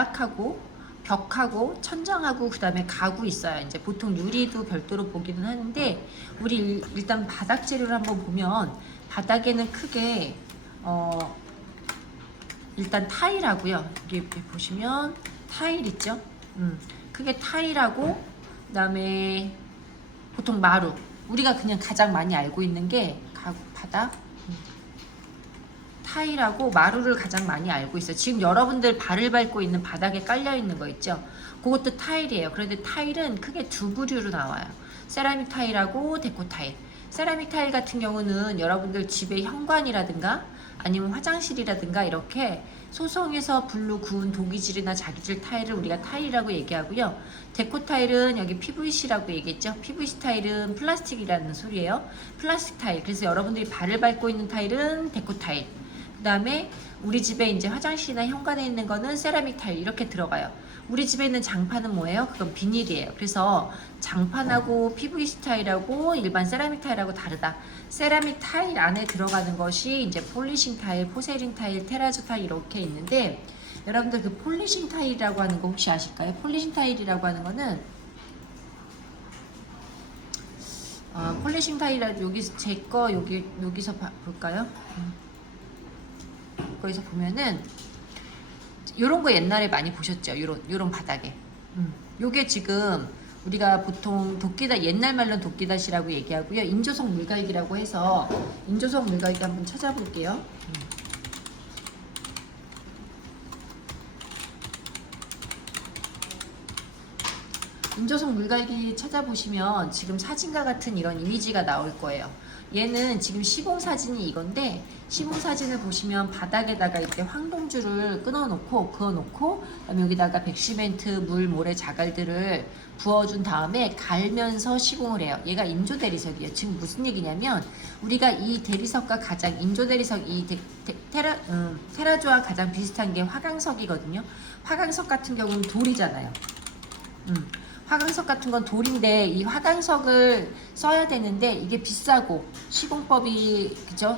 바닥하고 벽하고 천장하고 그다음에 가구 있어요. 이제 보통 유리도 별도로 보기는 하는데 우리 일단 바닥 재료를 한번 보면 바닥에는 크게 일단 타일하고요. 여기 보시면 타일 있죠? 크게 타일하고 그다음에 보통 마루 우리가 그냥 가장 많이 알고 있는 게 가구 바닥 타일하고 마루를 가장 많이 알고 있어요. 지금 여러분들 발을 밟고 있는 바닥에 깔려 있는 거 있죠? 그것도 타일이에요. 그런데 타일은 크게 두 부류로 나와요. 세라믹 타일하고 데코 타일. 세라믹 타일 같은 경우는 여러분들 집의 현관이라든가 아니면 화장실이라든가 이렇게 소성에서 불로 구운 도기질이나 자기질 타일을 우리가 타일이라고 얘기하고요. 데코 타일은 여기 PVC라고 얘기했죠. PVC 타일은 플라스틱이라는 소리예요. 플라스틱 타일. 그래서 여러분들이 발을 밟고 있는 타일은 데코 타일. 그 다음에 우리 집에 이제 화장실이나 현관에 있는 거는 세라믹 타일 이렇게 들어가요. 우리 집에 있는 장판은 뭐예요? 그건 비닐이에요. 그래서 장판하고 PVC 타일하고 일반 세라믹 타일하고 다르다. 세라믹 타일 안에 들어가는 것이 이제 폴리싱 타일, 포세린 타일, 테라조 타일 이렇게 있는데 여러분들 그 폴리싱 타일이라고 하는 거 혹시 아실까요? 폴리싱 타일이라고 하는 거는 폴리싱 타일이라고 여기 제 거 여기서 볼까요? 거기서 보면은 요런 거 옛날에 많이 보셨죠? 요런 바닥에. 요게 지금 우리가 보통 도끼다 옛날 말로는 도끼다시라고 얘기하고요. 인조석 물갈기라고 해서 인조석 물갈기 한번 찾아볼게요. 인조석 물갈기 찾아보시면 지금 사진과 같은 이런 이미지가 나올 거예요. 얘는 지금 시공 사진이 이건데 시공 사진을 보시면 바닥에다가 이렇게 황동줄을 끊어놓고 그어놓고 그다음에 여기다가 백시멘트, 물, 모래, 자갈들을 부어준 다음에 갈면서 시공을 해요. 얘가 인조 대리석이에요. 지금 무슨 얘기냐면 우리가 이 대리석과 가장 인조 대리석 이 테라조와 가장 비슷한 게 화강석이거든요. 화강석 같은 경우는 돌이잖아요. 화강석 같은 건 돌인데 이 화강석을 써야 되는데 이게 비싸고 시공법이 그죠?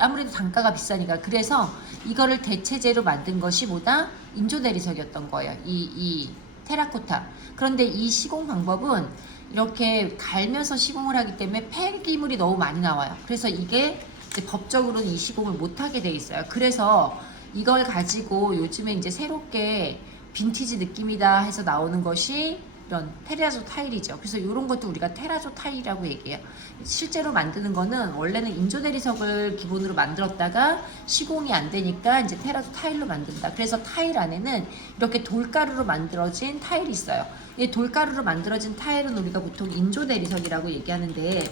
아무래도 단가가 비싸니까 그래서 이거를 대체재로 만든 것이 뭐다? 인조 대리석이었던 거예요. 이 테라코타. 그런데 이 시공 방법은 이렇게 갈면서 시공을 하기 때문에 폐기물이 너무 많이 나와요. 그래서 이게 이제 법적으로는 이 시공을 못하게 돼 있어요. 그래서 이걸 가지고 요즘에 이제 새롭게 빈티지 느낌이다 해서 나오는 것이 이런 테라조 타일이죠. 그래서 이런 것도 우리가 테라조 타일이라고 얘기해요. 실제로 만드는 거는 원래는 인조 대리석을 기본으로 만들었다가 시공이 안 되니까 이제 테라조 타일로 만든다. 그래서 타일 안에는 이렇게 돌가루로 만들어진 타일이 있어요. 이 돌가루로 만들어진 타일은 우리가 보통 인조 대리석이라고 얘기하는데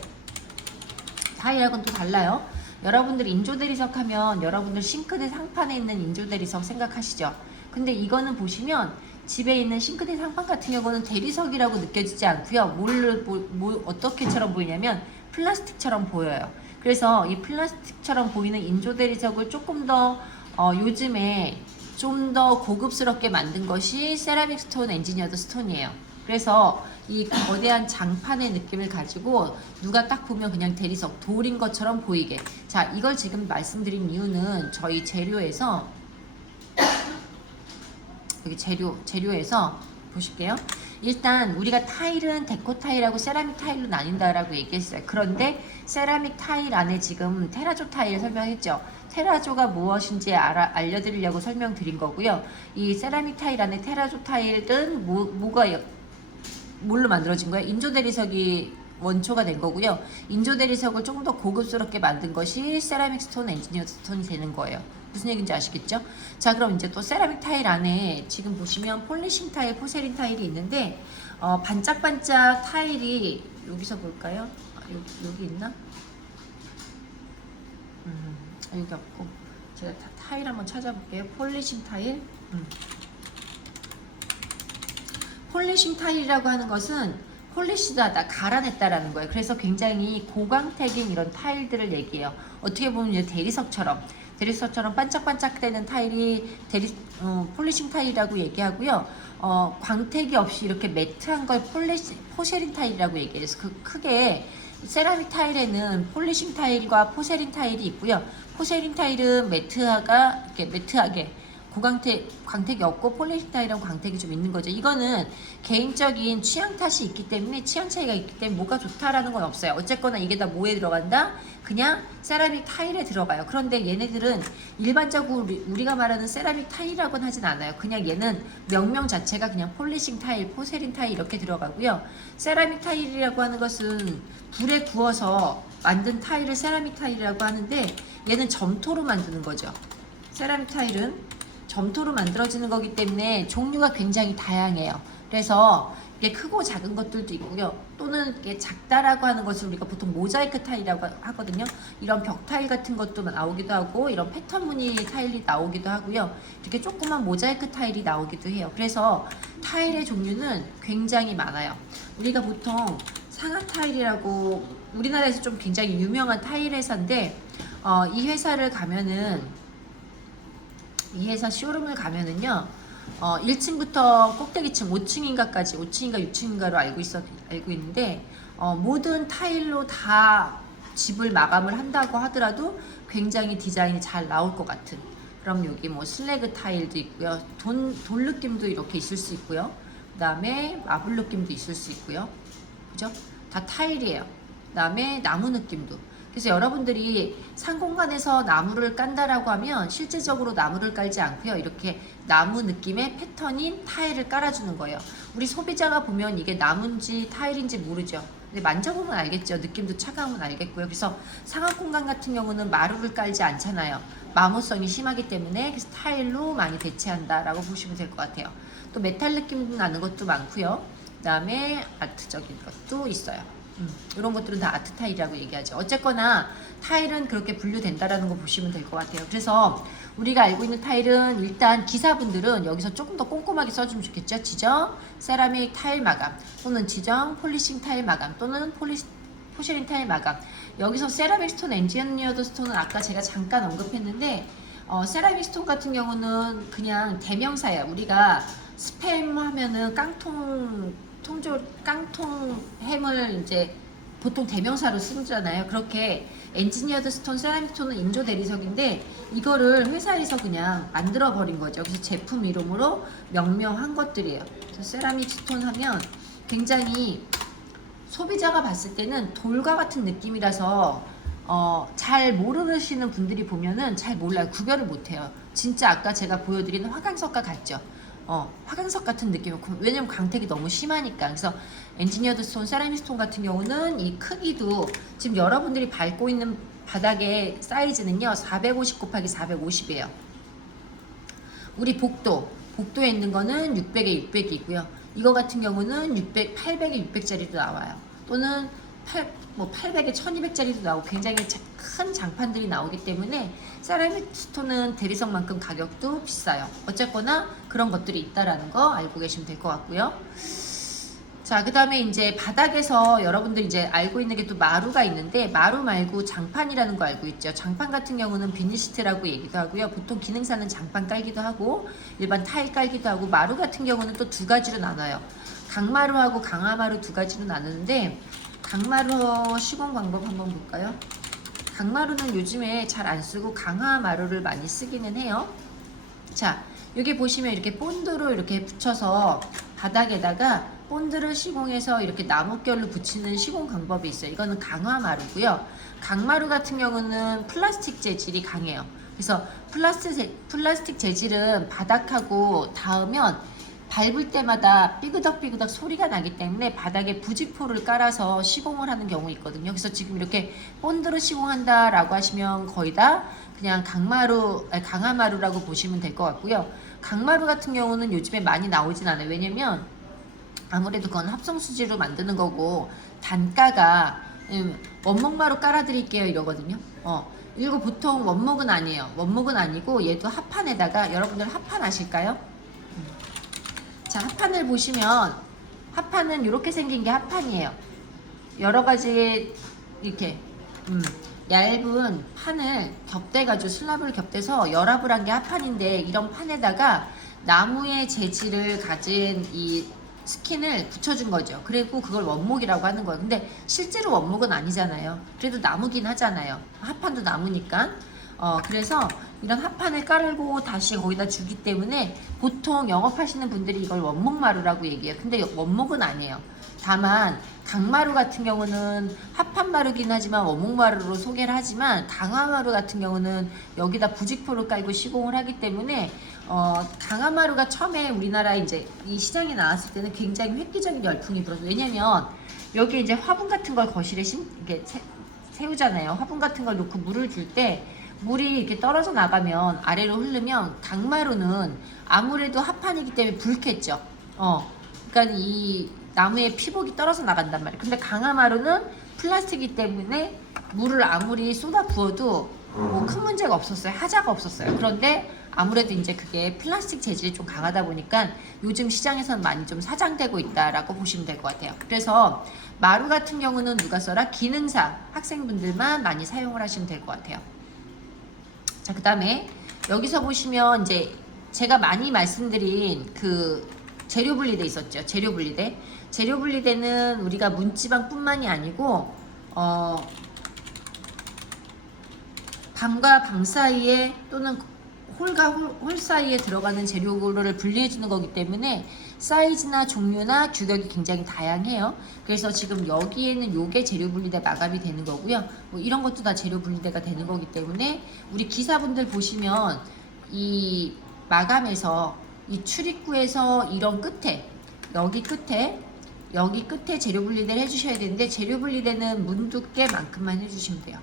타일하고는 또 달라요. 여러분들 인조 대리석 하면 여러분들 싱크대 상판에 있는 인조 대리석 생각하시죠? 근데 이거는 보시면 집에 있는 싱크대 상판 같은 경우는 대리석이라고 느껴지지 않고요. 어떻게처럼 보이냐면 플라스틱처럼 보여요. 그래서 이 플라스틱처럼 보이는 인조 대리석을 조금 더 요즘에 좀 더 고급스럽게 만든 것이 세라믹 스톤 엔지니어드 스톤이에요. 그래서 이 거대한 장판의 느낌을 가지고 누가 딱 보면 그냥 대리석 돌인 것처럼 보이게. 자, 이걸 지금 말씀드린 이유는 저희 재료에서 여기 재료에서 보실게요. 일단 우리가 타일은 데코 타일하고 세라믹 타일로 나뉜다라고 얘기했어요. 그런데 세라믹 타일 안에 지금 테라조 타일 설명했죠. 테라조가 무엇인지 알려드리려고 설명드린 거고요. 이 세라믹 타일 안에 테라조 타일은 뭘로 만들어진 거예요? 인조 대리석이 원초가 된 거고요. 인조 대리석을 조금 더 고급스럽게 만든 것이 세라믹 스톤 엔지니어 스톤이 되는 거예요. 무슨 얘기인지 아시겠죠? 자, 그럼 이제 또 세라믹 타일 안에 지금 보시면 폴리싱 타일, 포세린 타일이 있는데 반짝반짝 타일이 여기서 볼까요? 여기 있나? 여기 없고 제가 타일 한번 찾아볼게요. 폴리싱 타일. 폴리싱 타일이라고 하는 것은 폴리시하다, 갈아냈다라는 거예요. 그래서 굉장히 고광택인 이런 타일들을 얘기해요. 어떻게 보면 이제 대리석처럼 반짝반짝되는 타일이 폴리싱 타일이라고 얘기하고요. 광택이 없이 이렇게 매트한 걸 포세린 타일이라고 얘기해요. 그래서 크게 세라믹 타일에는 폴리싱 타일과 포세린 타일이 있고요. 포세린 타일은 매트하게 광택이 없고 폴리싱 타일이랑 광택이 좀 있는 거죠. 이거는 개인적인 취향 탓이 있기 때문에 취향 차이가 있기 때문에 뭐가 좋다라는 건 없어요. 어쨌거나 이게 다 뭐에 들어간다? 그냥 세라믹 타일에 들어가요. 그런데 얘네들은 일반적으로 우리가 말하는 세라믹 타일이라고는 하진 않아요. 그냥 얘는 명명 자체가 그냥 폴리싱 타일, 포세린 타일 이렇게 들어가고요. 세라믹 타일이라고 하는 것은 불에 구워서 만든 타일을 세라믹 타일이라고 하는데 얘는 점토로 만드는 거죠. 세라믹 타일은 점토로 만들어지는 거기 때문에 종류가 굉장히 다양해요. 그래서 이게 크고 작은 것들도 있고요. 또는 이게 작다라고 하는 것을 우리가 보통 모자이크 타일이라고 하거든요. 이런 벽 타일 같은 것도 나오기도 하고 이런 패턴 무늬 타일이 나오기도 하고요. 이렇게 조그만 모자이크 타일이 나오기도 해요. 그래서 타일의 종류는 굉장히 많아요. 우리가 보통 상하 타일이라고 우리나라에서 좀 굉장히 유명한 타일 회사인데 이 회사를 가면은 이 회사 쇼룸을 가면은요 1층부터 꼭대기층 5층인가까지 5층인가 6층인가로 알고 있는데 모든 타일로 다 집을 마감을 한다고 하더라도 굉장히 디자인이 잘 나올 것 같은 그럼 여기 뭐 슬래그 타일도 있고요 돌 느낌도 이렇게 있을 수 있고요 그 다음에 마블 느낌도 있을 수 있고요 그죠? 다 타일이에요. 그 다음에 나무 느낌도 그래서 여러분들이 상공간에서 나무를 깐다라고 하면 실제적으로 나무를 깔지 않고요. 이렇게 나무 느낌의 패턴인 타일을 깔아주는 거예요. 우리 소비자가 보면 이게 나무인지 타일인지 모르죠. 근데 만져보면 알겠죠. 느낌도 차가우면 알겠고요. 그래서 상하공간 같은 경우는 마루를 깔지 않잖아요. 마모성이 심하기 때문에 그래서 타일로 많이 대체한다라고 보시면 될 것 같아요. 또 메탈 느낌 나는 것도 많고요. 그 다음에 아트적인 것도 있어요. 이런 것들은 다 아트 타일이라고 얘기하죠. 어쨌거나 타일은 그렇게 분류된다라는 거 보시면 될 것 같아요. 그래서 우리가 알고 있는 타일은 일단 기사분들은 여기서 조금 더 꼼꼼하게 써주면 좋겠죠. 지정, 세라믹 타일 마감 또는 지정, 폴리싱 타일 마감 또는 포쉐린 타일 마감 여기서 세라믹 스톤, 엔지니어드 스톤은 아까 제가 잠깐 언급했는데 세라믹 스톤 같은 경우는 그냥 대명사예요. 우리가 스팸 하면은 깡통 햄을 이제 보통 대명사로 쓰잖아요. 그렇게 엔지니어드 스톤, 세라믹 스톤은 인조 대리석인데 이거를 회사에서 그냥 만들어 버린 거죠. 그래서 제품 이름으로 명명한 것들이에요. 그래서 세라믹 스톤 하면 굉장히 소비자가 봤을 때는 돌과 같은 느낌이라서 잘 모르시는 분들이 보면은 잘 몰라요. 구별을 못해요. 진짜 아까 제가 보여드린 화강석과 같죠. 화강석 같은 느낌. 왜냐면 광택이 너무 심하니까. 그래서 엔지니어드 스톤, 세라믹 스톤 같은 경우는 이 크기도 지금 여러분들이 밟고 있는 바닥의 사이즈는요 450 곱하기 450이에요. 우리 복도에 있는 거는 600에 600이 있고요. 이거 같은 경우는 800에 600짜리도 나와요. 또는 800에 1200짜리도 나오고 굉장히 큰 장판들이 나오기 때문에 세라믹 스톤은 대리석만큼 가격도 비싸요. 어쨌거나 그런 것들이 있다라는 거 알고 계시면 될 것 같고요. 자, 그 다음에 이제 바닥에서 여러분들이 이제 알고 있는 게 또 마루가 있는데 마루 말고 장판이라는 거 알고 있죠. 장판 같은 경우는 비니시트라고 얘기도 하고요. 보통 기능사는 장판 깔기도 하고 일반 타일 깔기도 하고 마루 같은 경우는 또 두 가지로 나눠요. 강마루하고 강화마루 두 가지로 나누는데 강마루 시공 방법 한번 볼까요? 강마루는 요즘에 잘 안 쓰고 강화마루를 많이 쓰기는 해요. 자, 여기 보시면 이렇게 본드로 이렇게 붙여서 바닥에다가 본드를 시공해서 이렇게 나뭇결로 붙이는 시공 방법이 있어요. 이거는 강화마루고요. 강마루 같은 경우는 플라스틱 재질이 강해요. 그래서 플라스틱 재질은 바닥하고 닿으면 밟을 때마다 삐그덕삐그덕 소리가 나기 때문에 바닥에 부직포를 깔아서 시공을 하는 경우 있거든요. 그래서 지금 이렇게 본드로 시공한다 라고 하시면 거의 다 그냥 강화마루라고 보시면 될 것 같고요. 강마루 같은 경우는 요즘에 많이 나오진 않아요. 왜냐면 아무래도 그건 합성수지로 만드는 거고 단가가 원목마루 깔아드릴게요 이러거든요. 이거 보통 원목은 아니에요. 원목은 아니고 얘도 합판에다가 여러분들 합판 아실까요? 자, 합판을 보시면 합판은 이렇게 생긴 게 합판이에요. 여러 가지 이렇게 얇은 판을 겹대가지고 슬랍을 겹대서 열압을 한 게 합판인데 이런 판에다가 나무의 재질을 가진 이 스킨을 붙여준 거죠. 그리고 그걸 원목이라고 하는 거예요. 근데 실제로 원목은 아니잖아요. 그래도 나무긴 하잖아요. 합판도 나무니까. 그래서 이런 합판을 깔고 다시 거기다 주기 때문에 보통 영업하시는 분들이 이걸 원목마루라고 얘기해요. 근데 원목은 아니에요. 다만 강마루 같은 경우는 합판마루긴 하지만 원목마루로 소개를 하지만 강화마루 같은 경우는 여기다 부직포를 깔고 시공을 하기 때문에 강화마루가 처음에 우리나라 이제 이 시장에 나왔을 때는 굉장히 획기적인 열풍이 불었어요. 왜냐면 여기 이제 화분 같은 걸 거실에 이게 세우잖아요. 화분 같은 걸 놓고 물을 줄 때 물이 이렇게 떨어져 나가면 아래로 흐르면 강마루는 아무래도 합판이기 때문에 붉겠죠. 그러니까 이 나무의 피복이 떨어져 나간단 말이에요. 근데 강화마루는 플라스틱이기 때문에 물을 아무리 쏟아 부어도 뭐 큰 문제가 없었어요. 하자가 없었어요. 그런데 아무래도 이제 그게 플라스틱 재질이 좀 강하다 보니까 요즘 시장에서는 많이 좀 사장되고 있다라고 보시면 될 것 같아요. 그래서 마루 같은 경우는 누가 써라? 기능사 학생분들만 많이 사용을 하시면 될 것 같아요. 자, 그 다음에 여기서 보시면 이제 제가 많이 말씀드린 그 재료 분리대 있었죠. 재료 분리대. 재료 분리대는 우리가 문지방 뿐만이 아니고 방과 방 사이에 또는 홀과 홀 사이에 들어가는 재료를 분리해 주는 거기 때문에 사이즈나 종류나 규격이 굉장히 다양해요. 그래서 지금 여기에는 요게 재료 분리대 마감이 되는 거고요. 뭐 이런 것도 다 재료 분리대가 되는 거기 때문에 우리 기사분들 보시면 이 마감에서 이 출입구에서 이런 끝에 여기 끝에 재료 분리대를 해주셔야 되는데 재료 분리대는 문 두께만큼만 해주시면 돼요.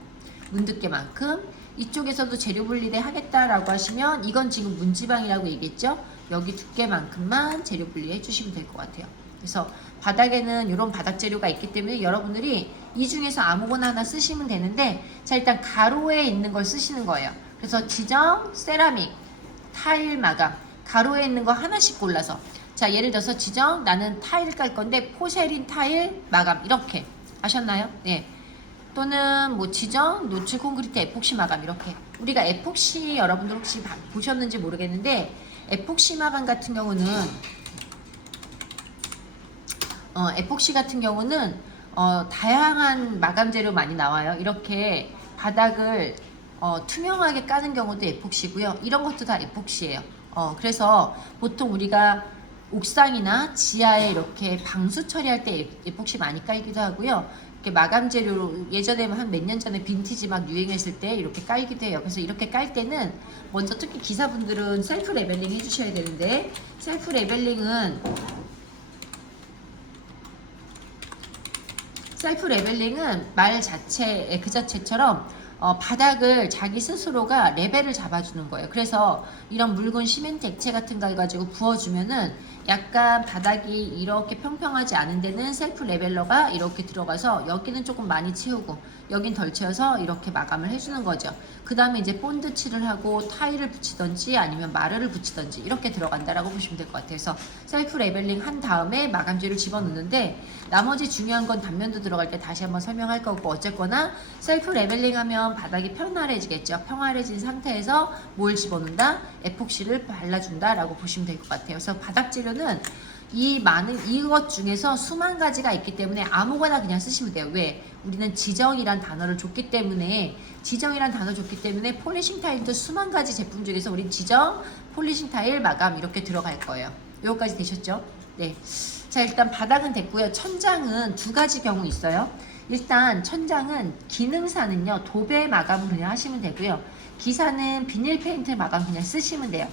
문 두께만큼. 이쪽에서도 재료 분리대 하겠다라고 하시면 이건 지금 문지방이라고 얘기했죠. 여기 두께만큼만 재료 분리해 주시면 될 것 같아요. 그래서 바닥에는 이런 바닥 재료가 있기 때문에 여러분들이 이 중에서 아무거나 하나 쓰시면 되는데 자, 일단 가로에 있는 걸 쓰시는 거예요. 그래서 지정, 세라믹, 타일 마감 가로에 있는 거 하나씩 골라서 자, 예를 들어서 지정, 나는 타일 깔 건데 포세린 타일 마감 이렇게 하셨나요? 네. 또는 뭐 지정, 노출 콘크리트 에폭시 마감 이렇게 우리가 에폭시 여러분들 혹시 보셨는지 모르겠는데 에폭시 마감 같은 경우는 에폭시 같은 경우는 다양한 마감 재료 많이 나와요. 이렇게 바닥을 투명하게 까는 경우도 에폭시고요. 이런 것도 다 에폭시예요. 그래서 보통 우리가 옥상이나 지하에 이렇게 방수 처리할 때 에폭시 많이 깔기도 하고요. 이렇게 마감 재료로 예전에 한 몇 년 전에 빈티지 막 유행했을 때 이렇게 깔기도 해요. 그래서 이렇게 깔 때는 먼저 특히 기사분들은 셀프 레벨링 해주셔야 되는데 셀프 레벨링은 말 자체 그 자체처럼 바닥을 자기 스스로가 레벨을 잡아주는 거예요. 그래서 이런 묽은 시멘트 액체 같은 걸 가지고 부어주면은 약간 바닥이 이렇게 평평하지 않은 데는 셀프 레벨러가 이렇게 들어가서 여기는 조금 많이 채우고 여긴 덜 채워서 이렇게 마감을 해주는 거죠. 그 다음에 이제 본드 칠을 하고 타일을 붙이던지 아니면 마르를 붙이던지 이렇게 들어간다라고 보시면 될 것 같아요. 그래서 셀프 레벨링 한 다음에 마감재를 집어넣는데 나머지 중요한 건 단면도 들어갈 때 다시 한번 설명할 거고 어쨌거나 셀프 레벨링 하면 바닥이 평활해지겠죠. 평활해진 상태에서 뭘 집어넣는다? 에폭시를 발라준다 라고 보시면 될 것 같아요. 그래서 바닥 재료는 이것 중에서 수만 가지가 있기 때문에 아무거나 그냥 쓰시면 돼요. 왜? 우리는 지정이란 단어를 줬기 때문에 폴리싱 타일도 수만 가지 제품 중에서 우린 지정, 폴리싱 타일, 마감 이렇게 들어갈 거예요. 여기까지 되셨죠? 네. 자, 일단 바닥은 됐고요. 천장은 두 가지 경우 있어요. 일단 천장은 기능사는요 도배 마감을 그냥 하시면 되고요. 기사는 비닐 페인트 마감 그냥 쓰시면 돼요.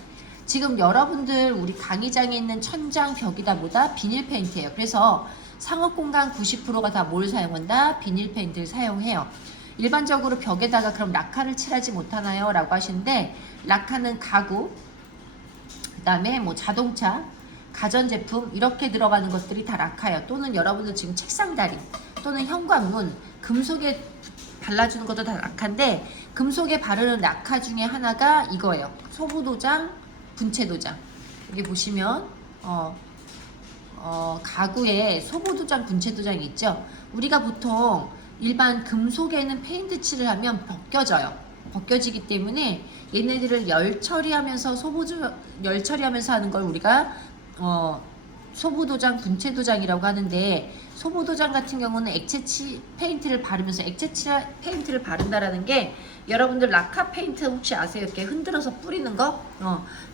지금 여러분들 우리 강의장에 있는 천장 벽이다 뭐다 비닐 페인트예요. 그래서 상업공간 90%가 다 뭘 사용한다? 비닐 페인트를 사용해요. 일반적으로 벽에다가 그럼 라카를 칠하지 못하나요? 라고 하시는데 라카는 가구, 그 다음에 뭐 자동차, 가전제품 이렇게 들어가는 것들이 다 라카예요. 또는 여러분들 지금 책상다리 또는 현관문 금속에 발라주는 것도 다 라카인데 금속에 바르는 라카 중에 하나가 이거예요. 소부도장, 분체도장. 여기 보시면 가구에 소부도장, 분체도장이 있죠. 우리가 보통 일반 금속에는 페인트 칠을 하면 벗겨지기 때문에 얘네들을 열 처리하면서 하는 걸 우리가 소부도장, 분체도장이라고 하는데, 소부도장 같은 경우는 액체 페인트를 바르면서 액체 페인트를 바른다라는 게, 여러분들 라카 페인트 혹시 아세요? 이렇게 흔들어서 뿌리는 거?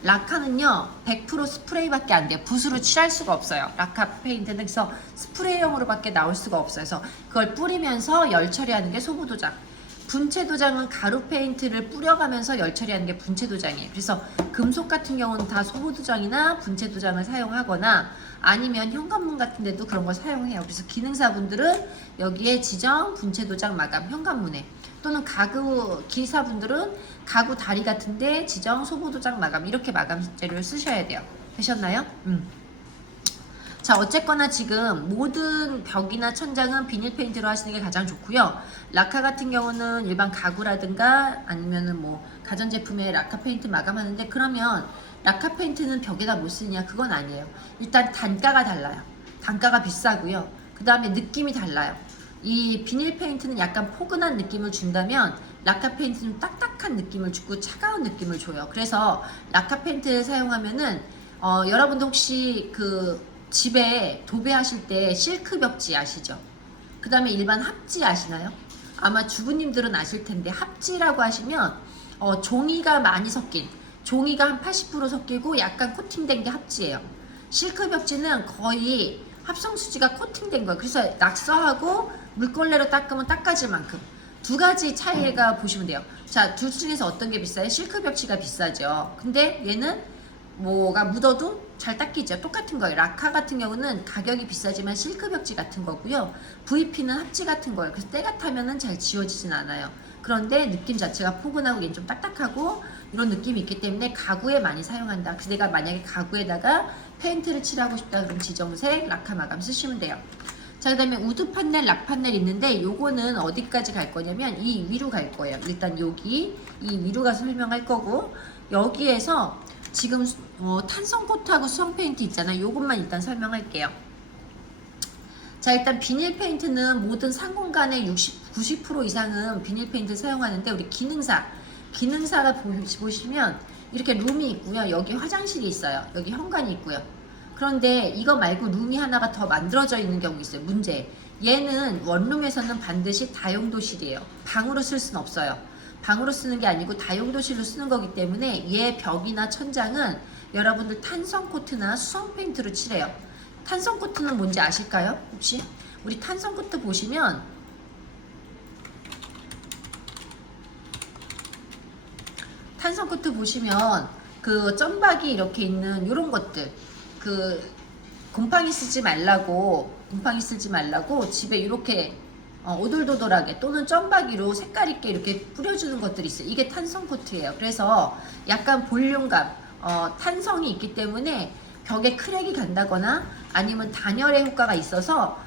라카는요 100% 스프레이밖에 안 돼요. 붓으로 칠할 수가 없어요. 라카 페인트는. 그래서 스프레이형으로밖에 나올 수가 없어요. 그래서 그걸 뿌리면서 열 처리하는 게 소부도장. 분체 도장은 가루 페인트를 뿌려가면서 열 처리하는 게 분체 도장이에요. 그래서 금속 같은 경우는 다 소부 도장이나 분체 도장을 사용하거나 아니면 현관문 같은 데도 그런 걸 사용해요. 그래서 기능사분들은 여기에 지정 분체 도장 마감 현관문에, 또는 가구 기사분들은 가구 다리 같은데 지정 소부 도장 마감, 이렇게 마감 재료를 쓰셔야 돼요. 되셨나요? 자, 어쨌거나 지금 모든 벽이나 천장은 비닐 페인트로 하시는 게 가장 좋고요. 라카 같은 경우는 일반 가구라든가 아니면은 뭐 가전제품에 라카 페인트 마감하는데, 그러면 라카 페인트는 벽에다 못 쓰냐? 그건 아니에요. 일단 단가가 달라요. 단가가 비싸고요. 그 다음에 느낌이 달라요. 이 비닐 페인트는 약간 포근한 느낌을 준다면 라카 페인트는 딱딱한 느낌을 주고 차가운 느낌을 줘요. 그래서 라카 페인트를 사용하면은 여러분도 혹시 그 집에 도배하실 때 실크 벽지 아시죠? 그 다음에 일반 합지 아시나요? 아마 주부님들은 아실 텐데, 합지라고 하시면 종이가 많이 섞인, 종이가 한 80% 섞이고 약간 코팅된 게 합지예요. 실크 벽지는 거의 합성수지가 코팅된 거예요. 그래서 낙서하고 물걸레로 닦으면 닦아질 만큼. 두 가지 차이가 보시면 돼요. 자, 둘 중에서 어떤 게 비싸요? 실크 벽지가 비싸죠. 근데 얘는 뭐가 묻어도 잘 닦이죠. 똑같은 거예요. 라카 같은 경우는 가격이 비싸지만 실크 벽지 같은 거고요. VP는 합지 같은 거예요. 그래서 때가 타면은 잘 지워지진 않아요. 그런데 느낌 자체가 포근하고 얘는 좀 딱딱하고 이런 느낌이 있기 때문에 가구에 많이 사용한다. 그래서 내가 만약에 가구에다가 페인트를 칠하고 싶다 그럼 지정색 라카 마감 쓰시면 돼요. 자, 그 다음에 우드 판넬, 락 판넬 있는데 요거는 어디까지 갈 거냐면 이 위로 갈 거예요. 일단 여기 이 위로 가서 설명할 거고, 여기에서 지금 탄성 코트하고 수성 페인트 있잖아요. 요것만 일단 설명할게요. 자, 일단 비닐 페인트는 모든 상공간의 90% 이상은 비닐 페인트 사용하는데, 우리 기능사가 보시면 이렇게 룸이 있고요. 여기 화장실이 있어요. 여기 현관이 있고요. 그런데 이거 말고 룸이 하나가 더 만들어져 있는 경우 있어요. 문제. 얘는 원룸에서는 반드시 다용도실이에요. 방으로 쓸 수는 없어요. 방으로 쓰는 게 아니고 다용도실로 쓰는 거기 때문에 얘 벽이나 천장은 여러분들 탄성 코트나 수성 페인트로 칠해요. 탄성 코트는 뭔지 아실까요? 혹시? 우리 탄성 코트 보시면 그 점박이 이렇게 있는 요런 것들, 그 곰팡이 쓰지 말라고 집에 이렇게 오돌도돌하게 또는 점박이로 색깔 있게 이렇게 뿌려주는 것들이 있어요. 이게 탄성 코트예요. 그래서 약간 볼륨감, 탄성이 있기 때문에 벽에 크랙이 간다거나 아니면 단열의 효과가 있어서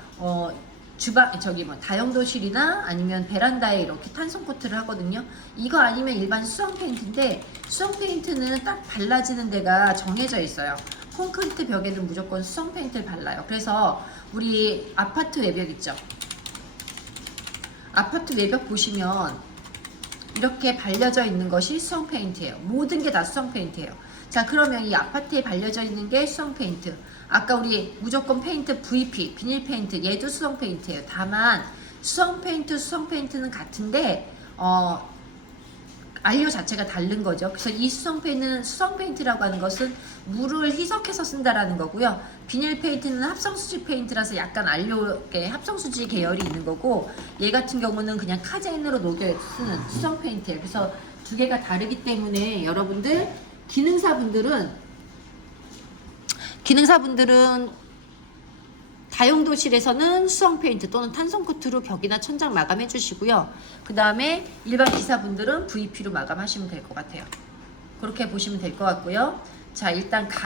다용도실이나 아니면 베란다에 이렇게 탄성 코트를 하거든요. 이거 아니면 일반 수성 페인트인데, 수성 페인트는 딱 발라지는 데가 정해져 있어요. 콘크리트 벽에는 무조건 수성 페인트를 발라요. 그래서 우리 아파트 외벽 있죠? 아파트 외벽 보시면 이렇게 발려져 있는 것이 수성 페인트예요. 모든 게 다 수성 페인트예요. 자, 그러면 이 아파트에 발려져 있는 게 수성 페인트. 아까 우리 무조건 페인트 VP, 비닐 페인트, 얘도 수성 페인트예요. 다만 수성 페인트는 같은데 안료 자체가 다른 거죠. 그래서 이 수성 페인트라고 하는 것은 물을 희석해서 쓴다라는 거고요. 비닐 페인트는 합성수지 페인트라서 약간 합성수지 계열이 있는 거고, 얘 같은 경우는 그냥 카제인으로 녹여 쓰는 수성 페인트예요. 그래서 두 개가 다르기 때문에 여러분들 기능사분들은 다용도실에서는 수성 페인트 또는 탄성 코트로 벽이나 천장 마감해 주시고요. 그 다음에 일반 기사분들은 VP로 마감하시면 될 것 같아요. 그렇게 보시면 될 것 같고요. 자, 일단